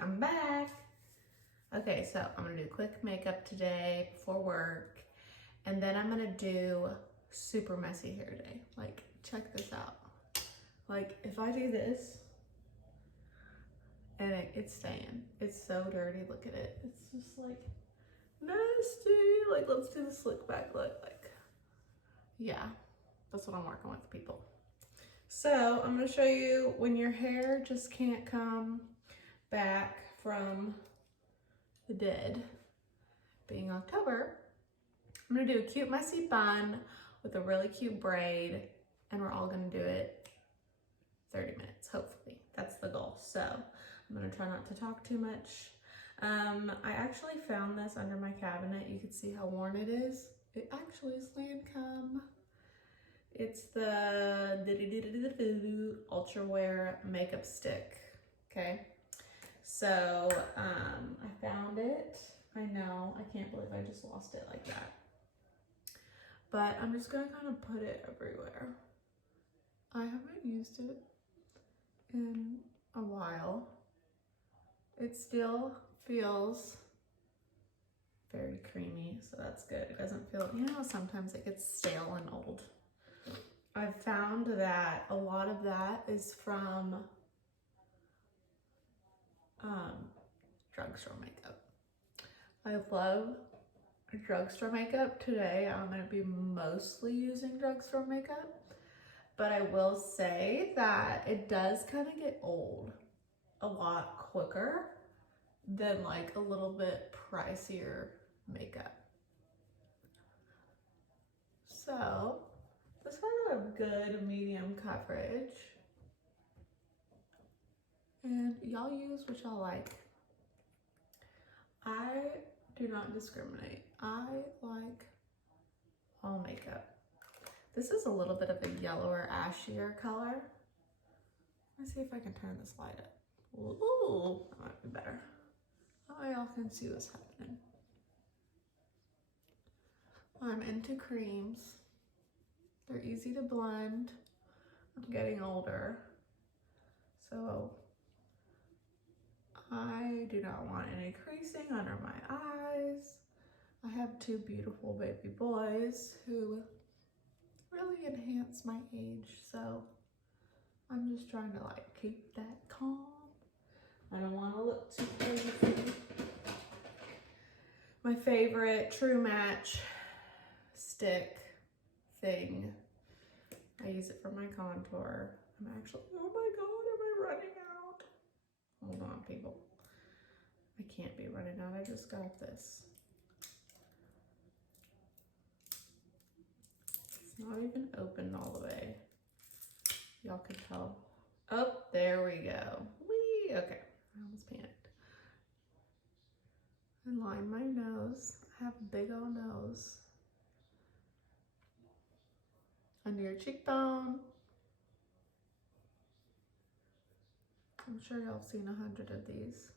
I'm back. Okay, so I'm gonna do quick makeup today before work, and then I'm gonna do super messy hair today. Like, check this out. Like, if I do this, and it's staying. It's so dirty, look at it. It's just like nasty. Like, let's do the slick back look. Like, yeah, that's what I'm working with, people. So I'm gonna show you when your hair just can't come back from the dead, being October. I'm gonna do a cute messy bun with a really cute braid, and we're all gonna do it 30 minutes, hopefully. That's the goal. So I'm gonna try not to talk too much. I actually found this under my cabinet. You can see how worn it is. It actually is Lancome. It's the Ultra Wear makeup stick, okay? So I found it. I know, I can't believe I just lost it like that. But I'm just gonna kind of put it everywhere. I haven't used it in a while. It still feels very creamy, so that's good. It doesn't feel, you know, sometimes it gets stale and old. I've found that a lot of that is from drugstore makeup. I love drugstore makeup. Today I'm going to be mostly using drugstore makeup, but I will say that it does kind of get old a lot quicker than like a little bit pricier makeup. So this one has a good medium coverage, and y'all use what y'all like. I do not discriminate. I like all makeup. This is a little bit of a yellower, ashier color. Let's see if I can turn this light up. Ooh, that might be better. Oh, y'all can see what's happening. I'm into creams. They're easy to blend. I'm getting older, so I do not want any creasing under my eyes. I have two beautiful baby boys who really enhance my age, so I'm just trying to like keep that calm. I don't want to look too crazy. My favorite True Match stick thing. I use it for my contour. I'm actually, oh my God, am I running out? Hold on, people. I can't be running out. I just got this. It's not even opened all the way. Y'all can tell. Oh, there we go. Whee! Okay, I almost panicked. I line my nose. I have a big old nose. Under your cheekbone. I'm sure y'all have seen 100 of these.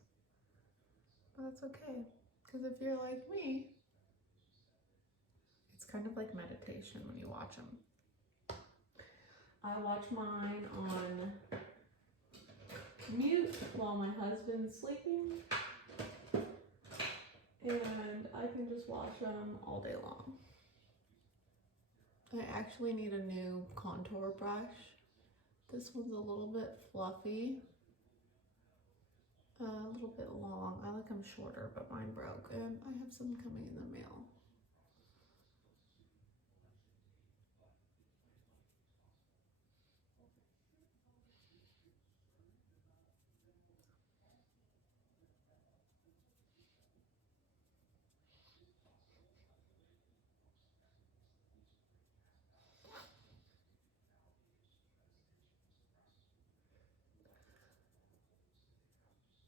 But that's okay, because if you're like me, it's kind of like meditation when you watch them. I watch mine on mute while my husband's sleeping, and I can just watch them all day long. I actually need a new contour brush. This one's a little bit fluffy, a little bit long. I like them shorter, but mine broke, and I have some coming in the mail.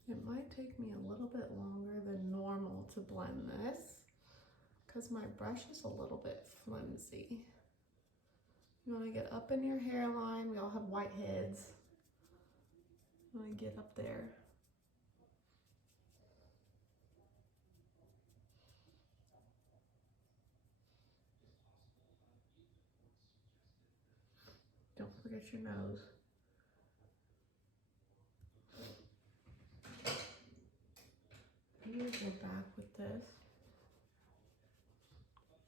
It might take me a little bit longer than normal to blend this because my brush is a little bit flimsy. You want to get up in your hairline. We all have white heads. You want to get up there. Don't forget your nose. go back with this.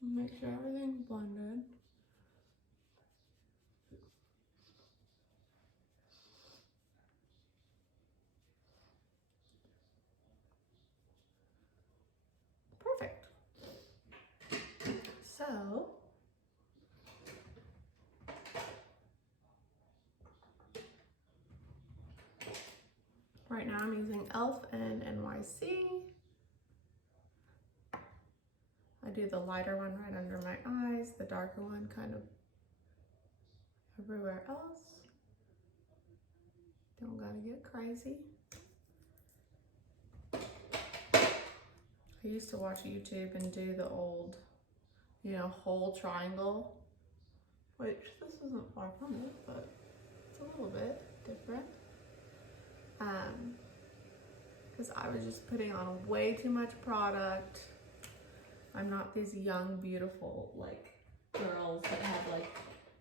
Make sure everything's blended. Perfect. So, right now I'm using e.l.f. and NYC. I do the lighter one right under my eyes, the darker one kind of everywhere else. Don't gotta get crazy. I used to watch YouTube and do the old, you know, whole triangle, which this isn't far from it, but it's a little bit different. Because I was just putting on way too much product. I'm not these young, beautiful, like, girls that have, like,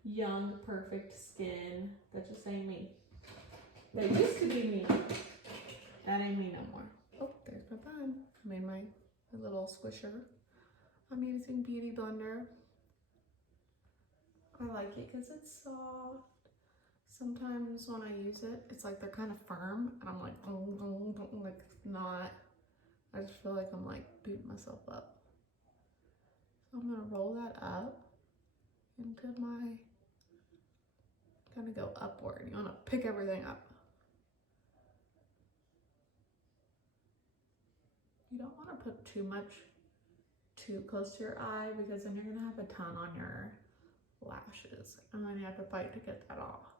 young, perfect skin. That just ain't me. That used to be me. That ain't me no more. Oh, there's my bun. I made my little squisher. I'm using Beauty Blender. I like it because it's soft. Sometimes when I use it, it's like they're kind of firm, and I'm like not. I just feel like I'm like beating myself up. So I'm gonna roll that up into my, kind of go upward. You wanna pick everything up. You don't wanna put too much too close to your eye, because then you're gonna have a ton on your lashes, and then you have to fight to get that off.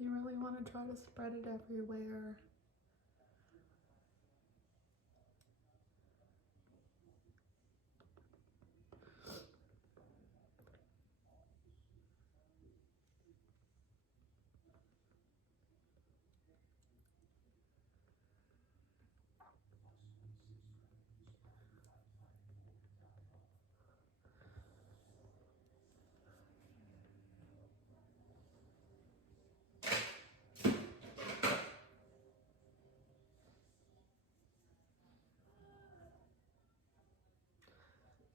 You really want to try to spread it everywhere.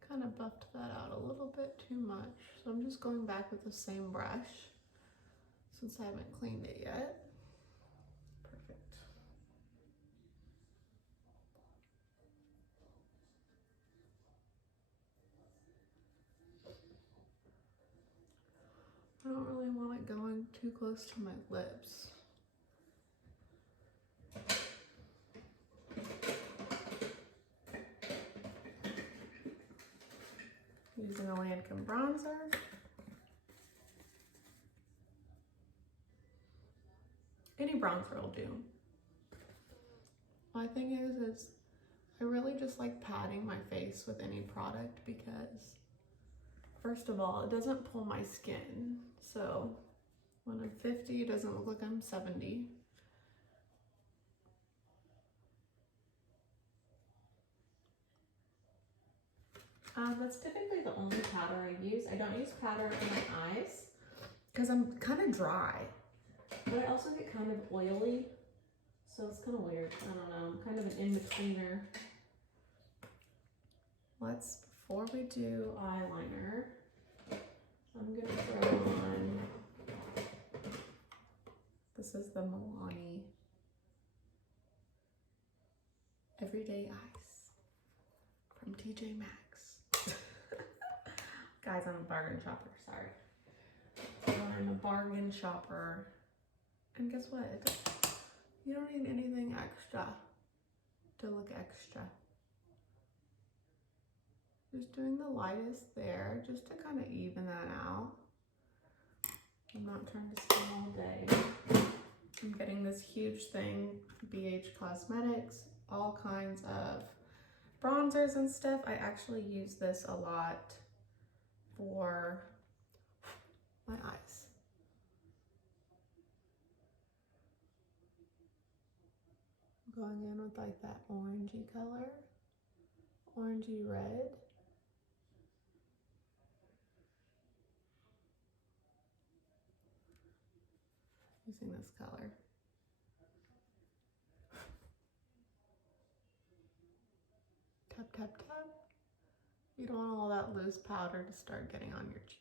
Kind of buffed that out a little bit too much. So I'm just going back with the same brush since I haven't cleaned it yet. Perfect. I don't really want it going too close to my lips. Using a Lancome bronzer. Any bronzer will do. My thing is I really just like patting my face with any product because, first of all, it doesn't pull my skin. So when I'm 50, it doesn't look like I'm 70. That's typically the only powder I use. I don't use powder in my eyes because I'm kind of dry, but I also get kind of oily, so it's kind of weird. I don't know, I'm kind of an in-betweener. Before we do eyeliner, I'm gonna throw on, this is the Milani Everyday Ice from TJ Maxx. Guys, I'm a bargain shopper, sorry. I'm a bargain shopper. And guess what? You don't need anything extra to look extra. Just doing the lightest there, just to kind of even that out. I'm not trying to spend all day. I'm getting this huge thing, BH Cosmetics, all kinds of bronzers and stuff. I actually use this a lot for my eyes. Going in with like that orangey color, orangey red. using this color. Tap, tap, tap. You don't want all that loose powder to start getting on your cheeks.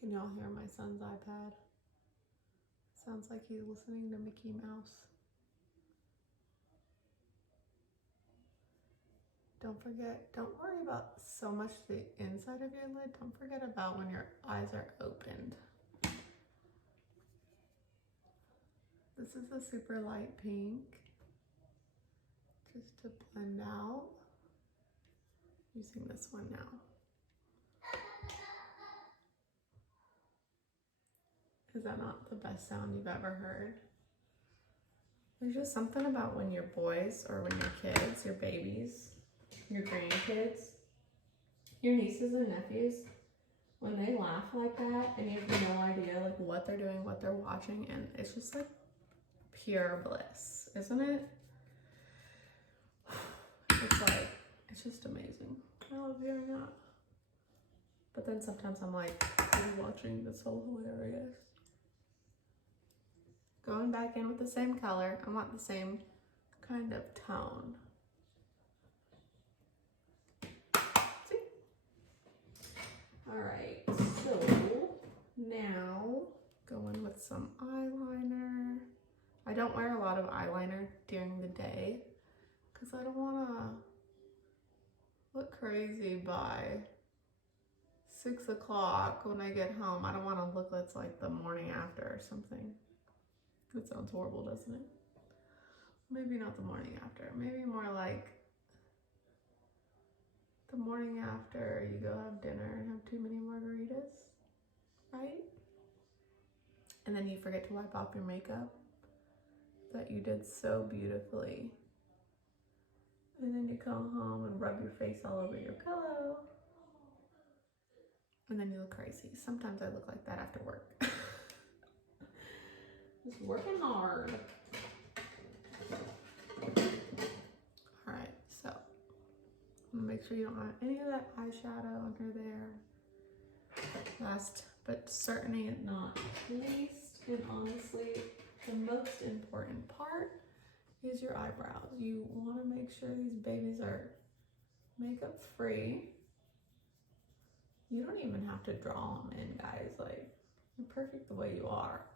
Can y'all hear my son's iPad? Sounds like he's listening to Mickey Mouse. Don't forget, don't worry about so much the inside of your lid. Don't forget about when your eyes are opened. This is a super light pink, just to blend out. Using this one now. Is that not the best sound you've ever heard? There's just something about when your boys or when your kids, your babies, your grandkids, your nieces and nephews, when they laugh like that and you have no idea like what they're doing, what they're watching, and it's just like pure bliss, isn't it? It's like, it's just amazing. I love hearing that. But then sometimes I'm like, are you watching? That's so hilarious. Going back in with the same color. I want the same kind of tone. See? All right, so now going with some eyeliner. I don't wear a lot of eyeliner during the day because I don't want to look crazy by 6 o'clock when I get home. I don't want to look like it's like the morning after or something. That sounds horrible, doesn't it? Maybe not the morning after. Maybe more like the morning after you go have dinner and have too many margaritas, right? And then you forget to wipe off your makeup that you did so beautifully. And then you come home and rub your face all over your pillow. And then you look crazy. Sometimes I look like that after work. Just working hard. All right, so make sure you don't have any of that eyeshadow under there. Last but certainly not least, and honestly, the most important part is your eyebrows. You want to make sure these babies are makeup free. You don't even have to draw them in, guys. Like, you're perfect the way you are.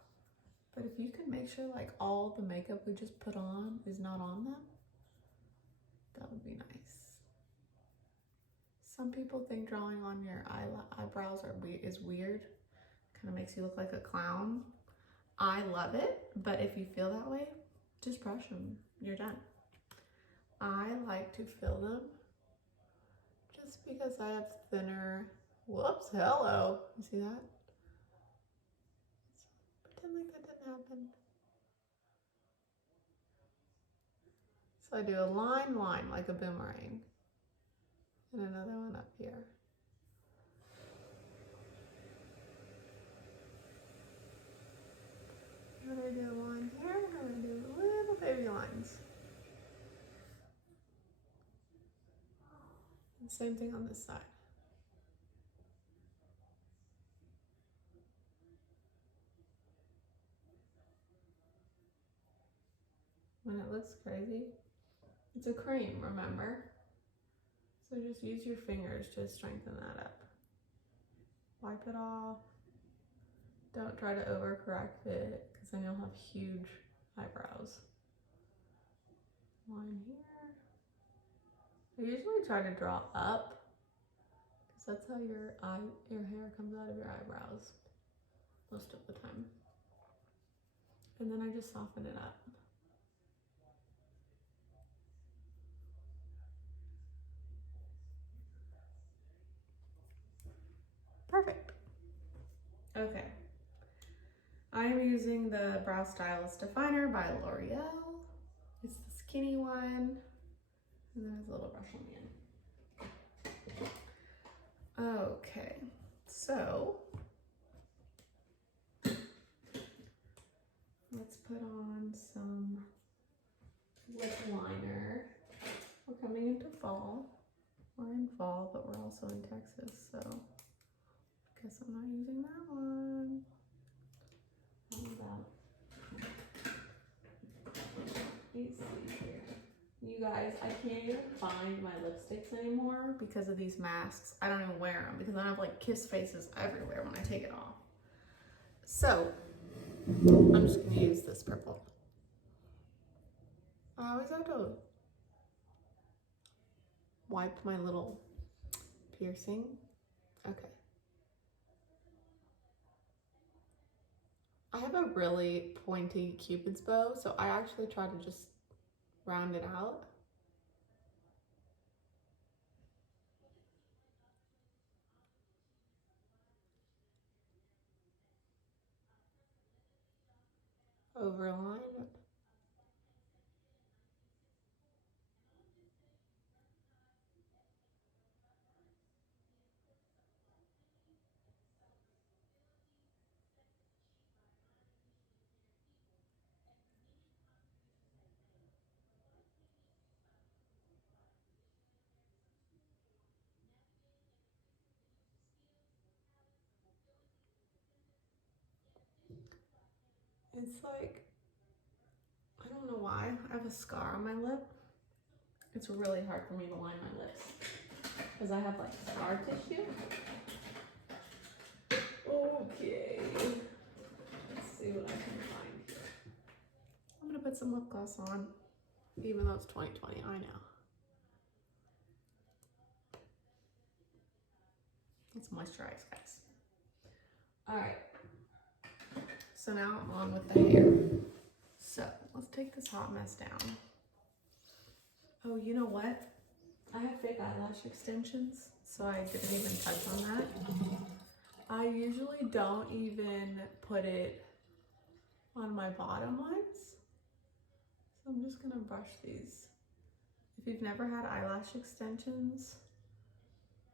But if you can make sure like all the makeup we just put on is not on them, that would be nice. Some people think drawing on your eyebrows is weird. Kind of makes you look like a clown. I love it, but if you feel that way, just brush them. You're done. I like to fill them just because I have thinner, whoops, hello. You see that? Pretend like that didn't happen. So I do a line like a boomerang. And another one up here. I'm gonna do a line here, and I'm gonna do little baby lines. And same thing on this side. When it looks crazy, it's a cream, remember? So just use your fingers to strengthen that up. Wipe it off. Don't try to overcorrect it, because then you'll have huge eyebrows. Line here. I usually try to draw up, because that's how your hair comes out of your eyebrows most of the time. And then I just soften it up. Perfect. Okay. I am using the Brow Stylist Definer by L'Oreal. It's the skinny one. And there's a little brush on the end. Okay, so let's put on some lip liner. We're coming into fall. We're in fall, but we're also in Texas, so I guess I'm not using that one. How about, let's see here. You guys, I can't even find my lipsticks anymore because of these masks. I don't even wear them because I have like kiss faces everywhere when I take it off. So, I'm just gonna use this purple. I always have to wipe my little piercing. Okay. I have a really pointy Cupid's bow, so I actually try to just round it out. Overline it. It's like, I don't know why, I have a scar on my lip. It's really hard for me to line my lips because I have like scar tissue. Okay, let's see what I can find here. I'm gonna put some lip gloss on, even though it's 2020, I know. Let's moisturize, guys. All right, so now I'm on with the hair. So let's take this hot mess down. Oh, you know what? I have fake eyelash extensions, so I didn't even touch on that. I usually don't even put it on my bottom ones. So I'm just gonna brush these. If you've never had eyelash extensions,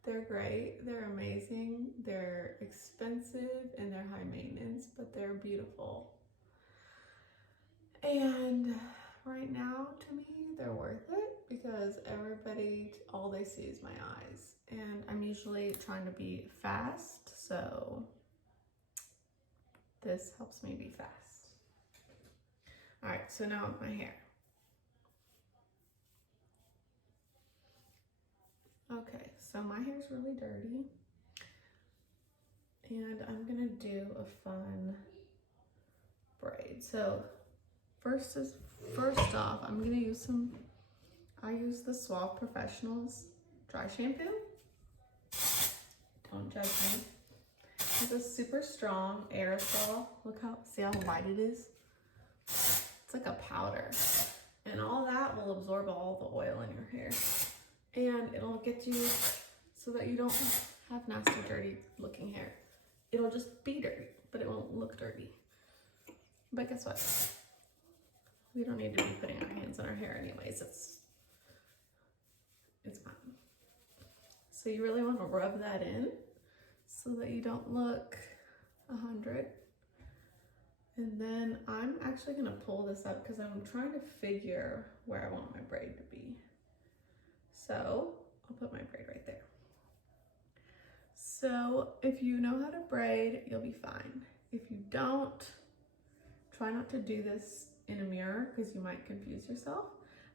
they're great, they're amazing, they're expensive and they're high maintenance, but they're beautiful. And right now, to me, they're worth it because everybody, all they see is my eyes. And I'm usually trying to be fast, so this helps me be fast. All right, so now with my hair. Okay, so my hair's really dirty. And I'm gonna do a fun braid. So first off, I'm gonna use I use the Suave Professionals dry shampoo. Don't judge me. It's a super strong aerosol. See how light it is? It's like a powder. And all that will absorb all the oil in your hair. And it'll get you so that you don't have nasty, dirty looking hair. It'll just be dirty, but it won't look dirty. But guess what? We don't need to be putting our hands in our hair anyways. It's fine. So you really want to rub that in so that you don't look 100. And then I'm actually gonna pull this up because I'm trying to figure where I want my braid to be. So I'll put my braid right there. So if you know how to braid, you'll be fine. If you don't, try not to do this in a mirror because you might confuse yourself.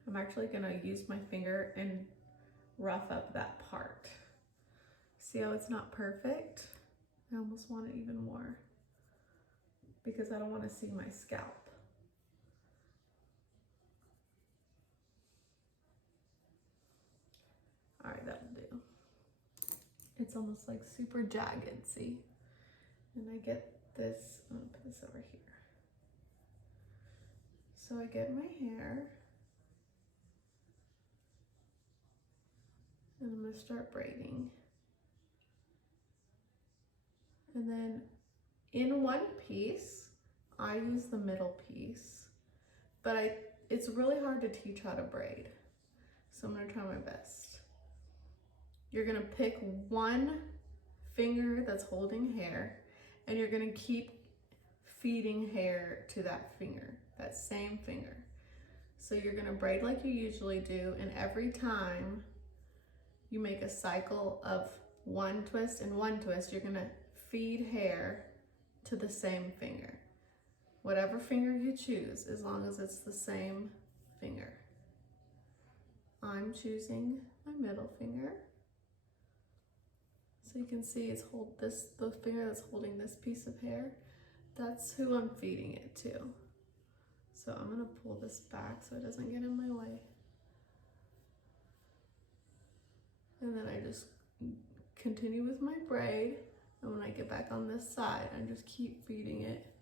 I'm actually gonna use my finger and rough up that part. See how it's not perfect? I almost want it even more because I don't want to see my scalp. All right, that'll do. It's almost like super jagged, see? And I get this, I'm gonna put this over here. So I get my hair and I'm gonna start braiding. And then in one piece, I use the middle piece, but it's really hard to teach how to braid. So I'm gonna try my best. You're gonna pick one finger that's holding hair and you're gonna keep feeding hair to that finger that same finger. So you're gonna braid like you usually do, and every time you make a cycle of one twist and one twist, you're gonna feed hair to the same finger. Whatever finger you choose, as long as it's the same finger. I'm choosing my middle finger. So you can see it's the finger that's holding this piece of hair, that's who I'm feeding it to. So I'm gonna pull this back so it doesn't get in my way. And then I just continue with my braid. And when I get back on this side, I just keep feeding it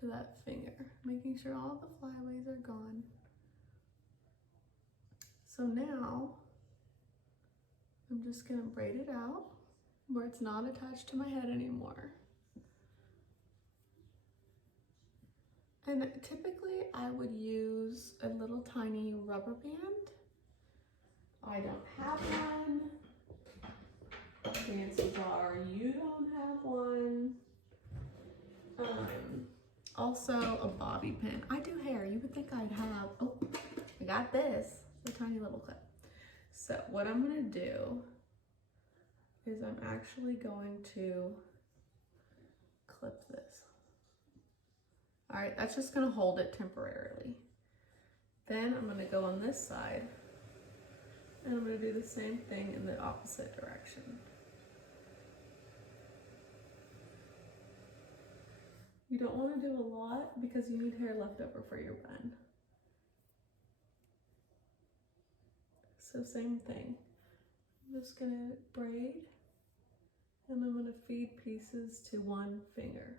to that finger, making sure all the flyaways are gone. So now I'm just gonna braid it out where it's not attached to my head anymore. And typically I would use a little tiny rubber band. I don't have one. Chances are you don't have one. Also a bobby pin. I do hair, you would think I'd have, oh, I got this, a tiny little clip. So what I'm gonna do is I'm actually going to clip this. All right, that's just gonna hold it temporarily. Then I'm gonna go on this side and I'm gonna do the same thing in the opposite direction. You don't wanna do a lot because you need hair left over for your bun. So same thing. I'm just gonna braid and I'm gonna feed pieces to one finger.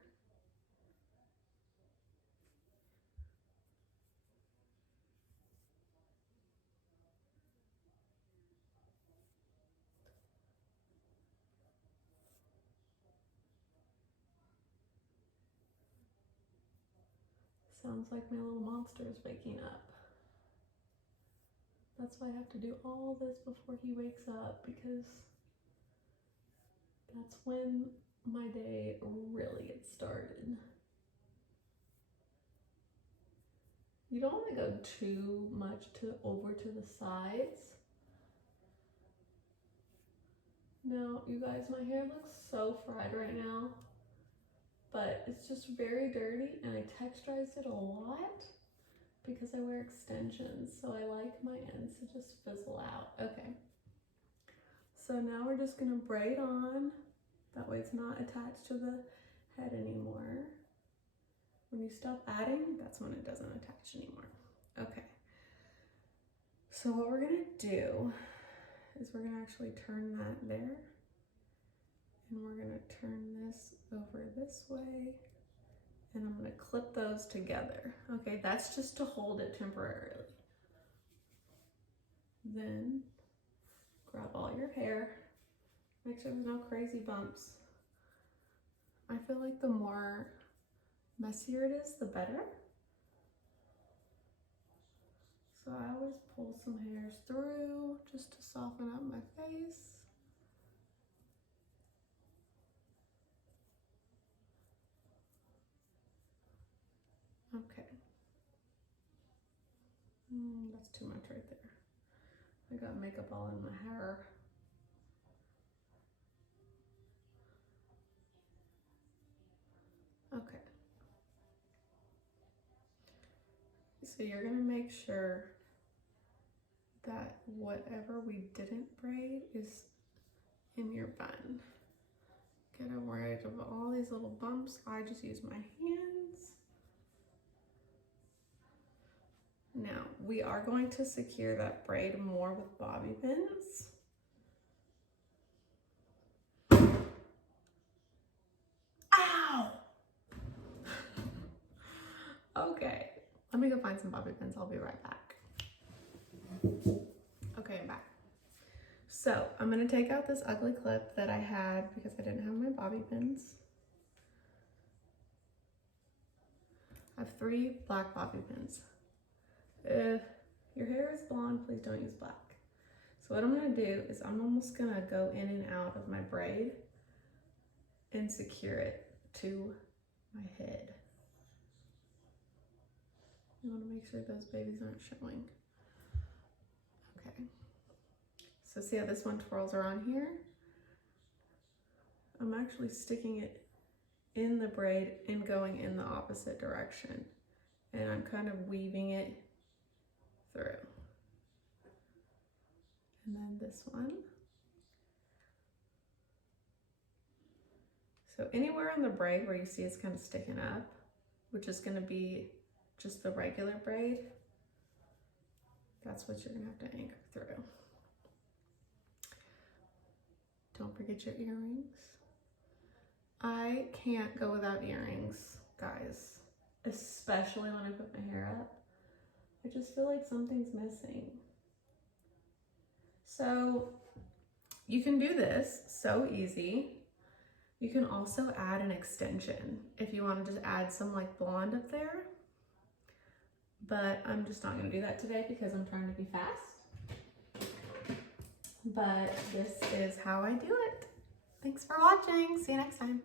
Sounds like my little monster is waking up. That's why I have to do all this before he wakes up, because that's when my day really gets started. You don't want to go too much over to the sides. No, you guys, my hair looks so fried right now, but it's just very dirty and I texturized it a lot because I wear extensions, so I like my ends to just fizzle out. Okay, so now we're just gonna braid on. That way it's not attached to the head anymore. When you stop adding, that's when it doesn't attach anymore. Okay, so what we're gonna do is we're gonna actually turn that there, and we're gonna turn this over this way, and I'm gonna clip those together. Okay, that's just to hold it temporarily. Then grab all your hair, make sure there's no crazy bumps. I feel like the more messier it is, the better. So I always pull some hairs through just to soften up my face. Okay. That's too much right there. I got makeup all in my hair. Okay. So you're gonna make sure that whatever we didn't braid is in your bun. Get rid of all these little bumps. I just use my hands. Now, we are going to secure that braid more with bobby pins. Ow! Okay, let me go find some bobby pins. I'll be right back. Okay, I'm back. So I'm gonna take out this ugly clip that I had because I didn't have my bobby pins. I have 3 black bobby pins. If your hair is blonde, please don't use black. So what I'm gonna do is I'm almost gonna go in and out of my braid and secure it to my head. You want to make sure those babies aren't showing. Okay. So see how this one twirls around here? I'm actually sticking it in the braid and going in the opposite direction. And I'm kind of weaving it through. And then this one. So anywhere on the braid where you see it's kind of sticking up, which is going to be just the regular braid, that's what you're going to have to anchor through. Don't forget your earrings. I can't go without earrings, guys, especially when I put my hair up. I just feel like something's missing. So you can do this so easy. You can also add an extension if you want to just add some like blonde up there. But I'm just not going to do that today because I'm trying to be fast. But this is how I do it. Thanks for watching. See you next time.